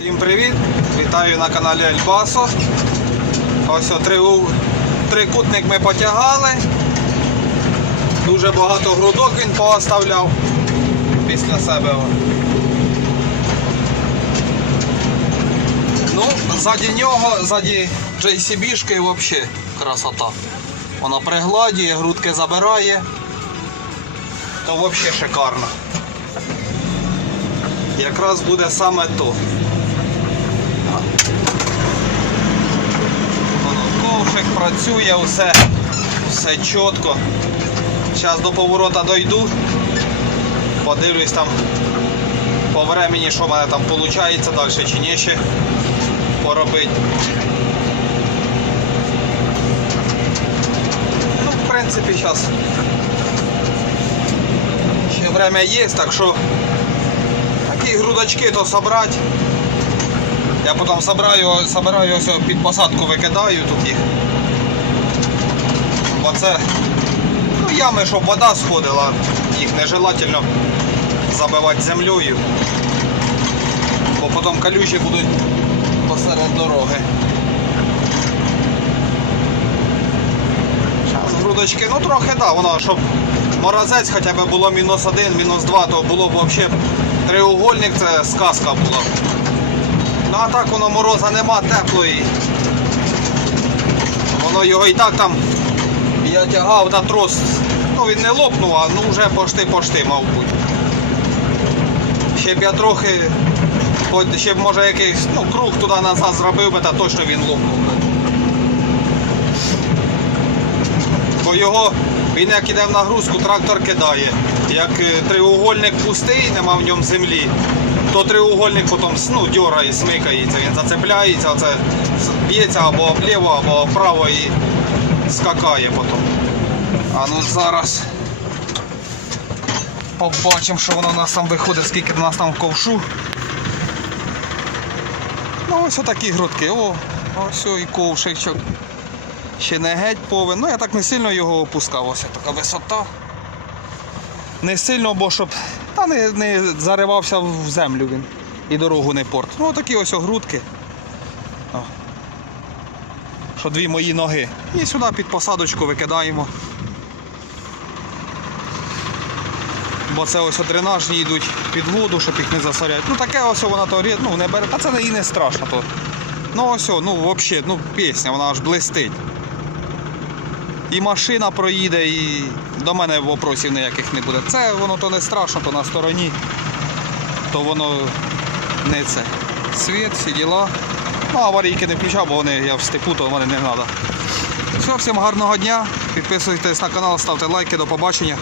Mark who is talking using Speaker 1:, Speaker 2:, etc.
Speaker 1: Всім привіт! Вітаю на каналі Альбасо. Ось трикутник ми потягали. Дуже багато грудок він пооставляв після себе. Ну, ззаді нього, ззаді JCB-шки взагалі красота. Вона пригладює, грудки забирає. То взагалі шикарно. Якраз буде саме то. Ковшик працює, все, все чітко. Зараз до поворота дойду. Подивлюсь там по времени, що в мене там виходить далі чи ні ще поробити. Ну, в принципі, зараз ще время є, так що такі грудочки то собрати. Я потім собираю, собираю ось під посадку викидаю тут їх. Бо це ну, ями, щоб вода сходила, їх нежелательно забивати землею. Бо потім калюжі будуть посеред дороги. Зараз грудочки, ну трохи да, воно, щоб морозець хоча б було мінус один, мінус два, то було б взагалі треугольник, це сказка була. Ну а так воно мороза нема, тепло і воно його і так там я тягав на трос. Ну він не лопнув, а ну вже пошти-пошти, мав бути. Ще б я трохи, ще б може якийсь ну, круг туди назад зробив би, та точно він лопнув. би. Бо його, він як іде в нагрузку, трактор кидає. Як е, треугольник пустий, нема в ньому землі, то треугольник потім ну, дьорає, смикається, він зацепляється, оце з- б'ється або вліво, або вправо і скакає потім. А ну зараз побачимо, що воно у нас там виходить, скільки до нас там ковшу. Ну ось отакі грудки. О, ось і ковшичок. Ще не геть повен. Ну я так не сильно його опускав. Ось така висота. Не сильно, бо щоб. Та не, не заривався в землю він. І дорогу не порт. Ну такі ось огрудки. О. Що дві мої ноги. І сюди під посадочку викидаємо. Бо це ось дренажні йдуть під воду, щоб їх не засоряти. Ну таке ось вона то ну, не бере. Та це і не страшно то. Ну ось, ну взагалі, ну пісня, вона аж блистить. І машина проїде, і до мене вопросів ніяких не буде. Це воно то не страшно, то на стороні, то воно не це. Світ, всі діла. Ну, аварійки не включав, бо вони я в степу, то вони не треба. Все, всім гарного дня. Підписуйтесь на канал, ставте лайки, до побачення.